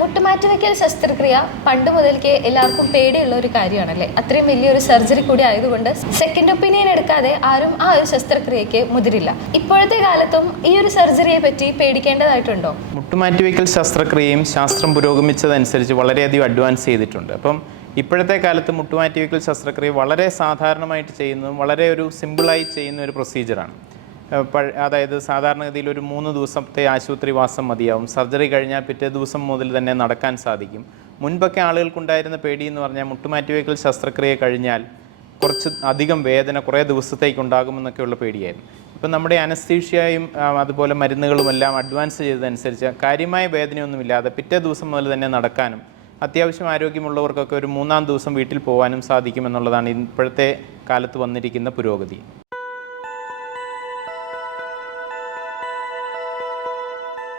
മുട്ടുമാറ്റിവെക്കൽ ശസ്ത്രക്രിയ പണ്ട് മുതൽക്കേ എല്ലാവർക്കും പേടിയുള്ള ഒരു കാര്യമാണല്ലേ. അത്രയും വലിയൊരു സർജറി കൂടി ആയതുകൊണ്ട് സെക്കൻഡ് ഒപ്പീനിയൻ എടുക്കാതെ ആരും ആ ഒരു ശസ്ത്രക്രിയയ്ക്ക് മുതിരില്ല. ഇപ്പോഴത്തെ കാലത്തും ഈ ഒരു സർജറിയെ പറ്റി പേടിക്കേണ്ടതായിട്ടുണ്ടോ? മുട്ടുമാറ്റിവെക്കൽ ശസ്ത്രക്രിയയും ശാസ്ത്രം പുരോഗമിച്ചതനുസരിച്ച് വളരെയധികം അഡ്വാൻസ് ചെയ്തിട്ടുണ്ട്. അപ്പം ഇപ്പോഴത്തെ കാലത്ത് മുട്ടുമാറ്റിവെക്കൽ ശസ്ത്രക്രിയ വളരെ സാധാരണമായിട്ട് ചെയ്യുന്നതും വളരെ ഒരു സിമ്പിളായി ചെയ്യുന്ന ഒരു പ്രൊസീജിയറാണ്. അതായത് സാധാരണഗതിയിൽ ഒരു 3 ദിവസത്തെ ആശുപത്രിവാസം മതിയാവും. സർജറി കഴിഞ്ഞാൽ പിറ്റേ ദിവസം മുതൽ തന്നെ നടക്കാൻ സാധിക്കും. മുൻപൊക്കെ ആളുകൾക്കുണ്ടായിരുന്ന പേടി എന്ന് പറഞ്ഞാൽ മുട്ടുമാറ്റിവെക്കൽ ശസ്ത്രക്രിയ കഴിഞ്ഞാൽ കുറച്ച് അധികം വേദന കുറേ ദിവസത്തേക്കുണ്ടാകുമെന്നൊക്കെയുള്ള പേടിയായിരുന്നു. ഇപ്പം നമ്മുടെ അനസ്തീഷ്യയും അതുപോലെ മരുന്നുകളുമെല്ലാം അഡ്വാൻസ് ചെയ്തതനുസരിച്ച് കാര്യമായ വേദനയൊന്നുമില്ലാതെ പിറ്റേ ദിവസം മുതൽ തന്നെ നടക്കാനും അത്യാവശ്യം ആരോഗ്യമുള്ളവർക്കൊക്കെ ഒരു 3-ാം ദിവസം വീട്ടിൽ പോകാനും സാധിക്കുമെന്നുള്ളതാണ് ഇപ്പോഴത്തെ കാലത്ത് വന്നിരിക്കുന്ന പുരോഗതി.